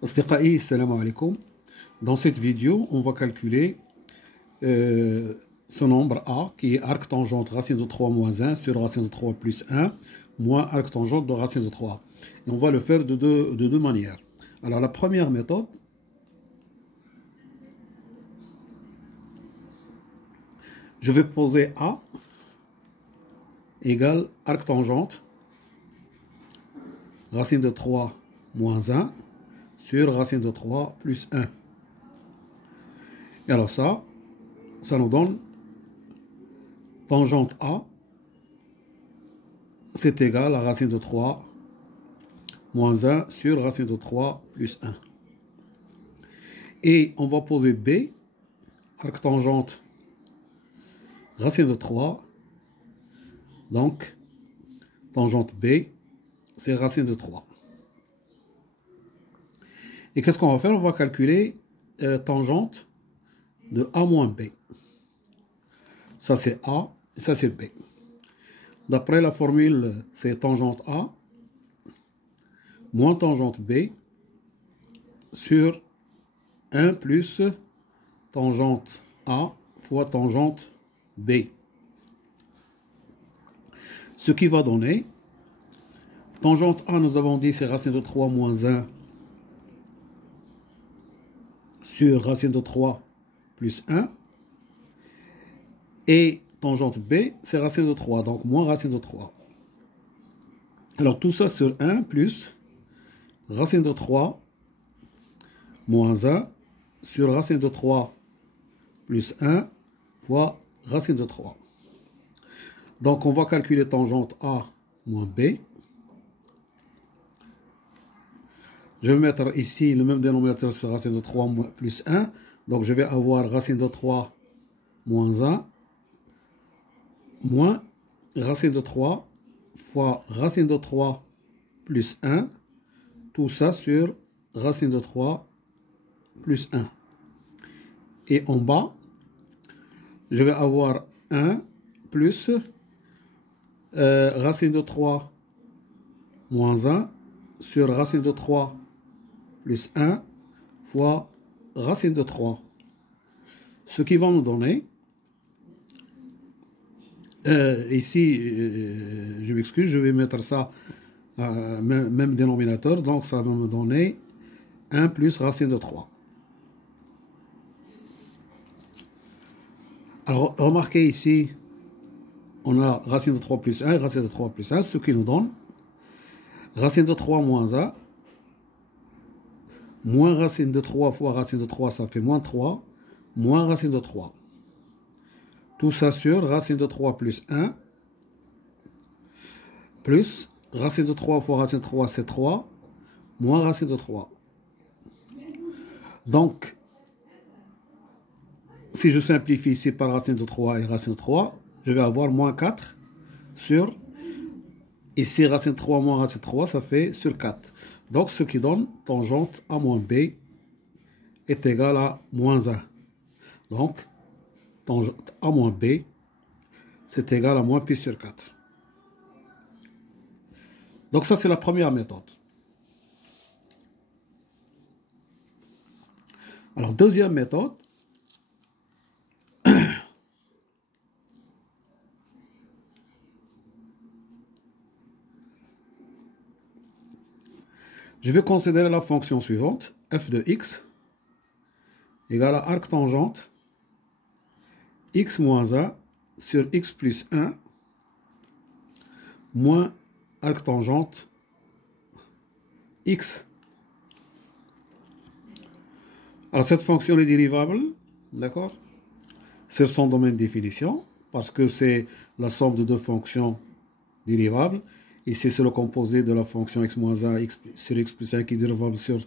Asdiqai, salam alaikum. Dans cette vidéo, on va calculer ce nombre A qui est arc tangente racine de 3 moins 1 sur racine de 3 plus 1 moins arc tangente de racine de 3. Et on va le faire de deux manières. Alors la première méthode, je vais poser A égale arc tangente racine de 3 moins 1 sur racine de 3 plus 1. Et alors ça nous donne tangente A, c'est égal à racine de 3 moins 1 sur racine de 3 plus 1. Et on va poser B, arc tangente racine de 3, donc tangente B, c'est racine de 3. Et qu'est-ce qu'on va faire? On va calculer tangente de A moins B. Ça c'est A, et ça c'est B. D'après la formule, c'est tangente A moins tangente B sur 1 plus tangente A fois tangente B. Ce qui va donner, tangente A, nous avons dit, c'est racine de 3 moins 1 sur racine de 3 plus 1. Et tangente B, c'est racine de 3, donc moins racine de 3. Alors tout ça sur 1 plus racine de 3 moins 1 sur racine de 3 plus 1 fois racine de 3. Donc on va calculer tangente A moins B. Je vais mettre ici le même dénominateur sur racine de 3 plus 1. Donc je vais avoir racine de 3 moins 1 moins racine de 3 fois racine de 3 plus 1. Tout ça sur racine de 3 plus 1. Et en bas, je vais avoir 1 plus racine de 3 moins 1 sur racine de 3 plus 1 fois racine de 3. Ce qui va nous donner, ici, je m'excuse, je vais mettre ça même dénominateur, donc ça va me donner 1 plus racine de 3. Alors, remarquez ici, on a racine de 3 plus 1 et racine de 3 plus 1, ce qui nous donne racine de 3 moins 1, moins racine de 3 fois racine de 3, ça fait moins 3, moins racine de 3. Tout ça sur racine de 3 plus 1, plus racine de 3 fois racine de 3, c'est 3, moins racine de 3. Donc, si je simplifie ici par racine de 3 et racine de 3, je vais avoir moins 4 sur, ici racine de 3 moins racine de 3, ça fait sur 4. Donc, ce qui donne tangente A moins B est égal à moins 1. Donc, tangente A moins B, c'est égal à moins pi sur 4. Donc, ça, c'est la première méthode. Alors, deuxième méthode, je vais considérer la fonction suivante, f de x égale à arc tangente x moins 1 sur x plus 1 moins arc tangente x. Alors cette fonction est dérivable, d'accord, sur son domaine de définition, parce que c'est la somme de deux fonctions dérivables. Ici, c'est le composé de la fonction x moins 1 x sur x plus 1 qui est dérivable sur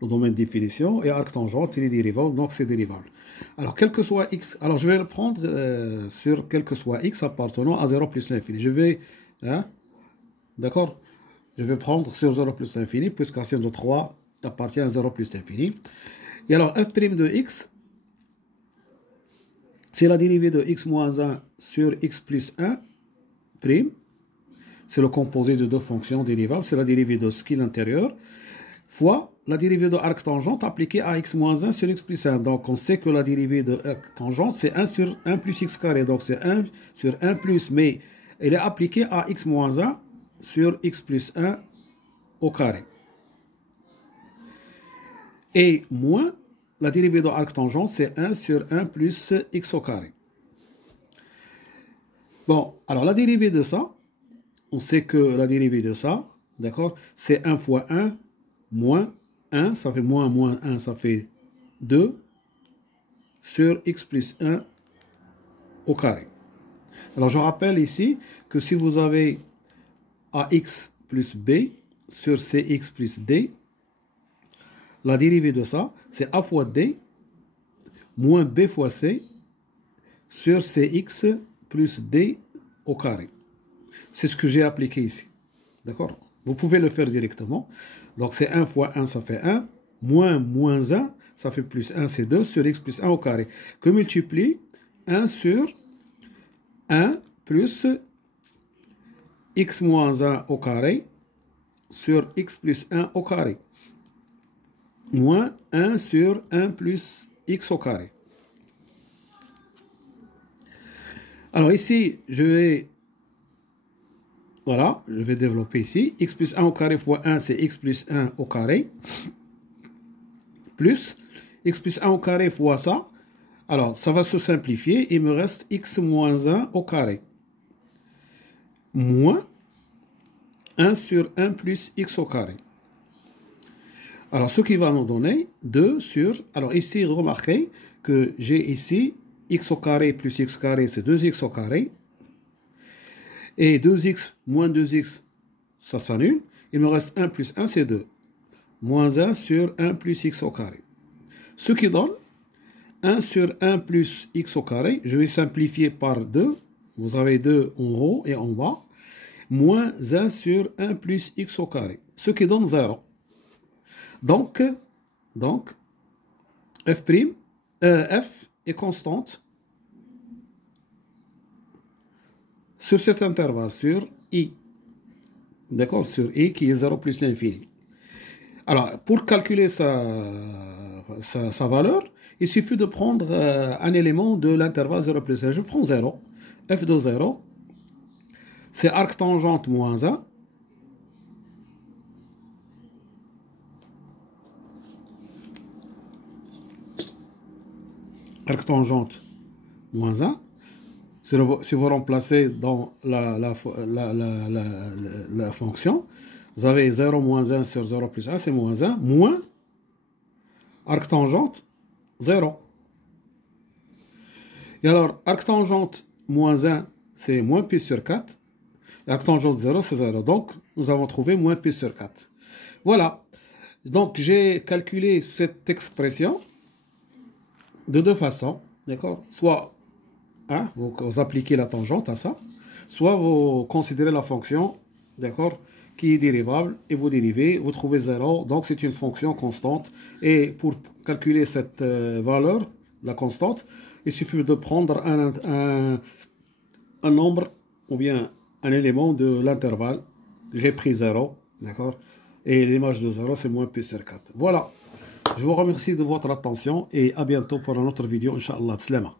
le domaine de définition. Et arc tangente, il est dérivable, donc c'est dérivable. Alors, quel que soit x, alors je vais le prendre sur quel que soit x appartenant à 0 plus l'infini. Je vais, d'accord, je vais prendre sur 0 plus l'infini, puisque racine de 3 appartient à 0 plus l'infini. Et alors, f' de x, c'est la dérivée de x moins 1 sur x plus 1 prime. C'est le composé de deux fonctions dérivables, c'est la dérivée de ce qui est l'intérieur, fois la dérivée de arc tangente appliquée à x moins 1 sur x plus 1. Donc, on sait que la dérivée de arc tangente, c'est 1 sur 1 plus x carré. Donc, c'est 1 sur 1 plus, mais elle est appliquée à x moins 1 sur x plus 1 au carré. Et moins, la dérivée de arc tangente, c'est 1 sur 1 plus x au carré. Bon, alors la dérivée de ça, on sait que la dérivée de ça, d'accord, c'est 1 fois 1 moins 1, ça fait moins 1, ça fait 2 sur x plus 1 au carré. Alors je rappelle ici que si vous avez ax plus b sur cx plus d, la dérivée de ça, c'est a fois d moins b fois c sur cx plus d au carré. C'est ce que j'ai appliqué ici. D'accord? Vous pouvez le faire directement. Donc c'est 1 fois 1, ça fait 1. Moins 1, ça fait plus 1, c'est 2 sur x plus 1 au carré. Que multiplie 1 sur 1 plus x moins 1 au carré sur x plus 1 au carré. Moins 1 sur 1 plus x au carré. Alors ici, je vais développer ici. X plus 1 au carré fois 1, c'est x plus 1 au carré. Plus x plus 1 au carré fois ça. Alors, ça va se simplifier. Il me reste x moins 1 au carré. Moins 1 sur 1 plus x au carré. Alors, ce qui va nous donner 2 sur... Alors, ici, remarquez que j'ai ici x au carré plus x carré, c'est 2x au carré. Et 2x moins 2x, ça s'annule. Il me reste 1 plus 1, c'est 2. Moins 1 sur 1 plus x au carré. Ce qui donne 1 sur 1 plus x au carré. Je vais simplifier par 2. Vous avez 2 en haut et en bas. Moins 1 sur 1 plus x au carré. Ce qui donne 0. Donc f' f est constante sur cet intervalle, sur i. D'accord? Sur i qui est 0 plus l'infini. Alors, pour calculer sa valeur, il suffit de prendre un élément de l'intervalle 0 plus 1. Je prends 0. f de 0, c'est arc tangente moins 1. Arc tangente moins 1. Si vous remplacez dans la fonction, vous avez 0 moins 1 sur 0 plus 1, c'est moins 1, moins arc tangente 0. Et alors, arc tangente moins 1, c'est moins pi sur 4. Et arc tangente 0, c'est 0. Donc, nous avons trouvé moins pi sur 4. Voilà. Donc, j'ai calculé cette expression de deux façons. D'accord? Soit vous appliquez la tangente à ça, soit vous considérez la fonction, d'accord, qui est dérivable, et vous dérivez, vous trouvez 0, donc c'est une fonction constante. Et pour calculer cette valeur, la constante, il suffit de prendre un nombre, ou bien un élément de l'intervalle. J'ai pris 0, d'accord, et l'image de 0, c'est moins pi sur 4. Voilà, je vous remercie de votre attention, et à bientôt pour une autre vidéo, Inch'Allah. Bslama.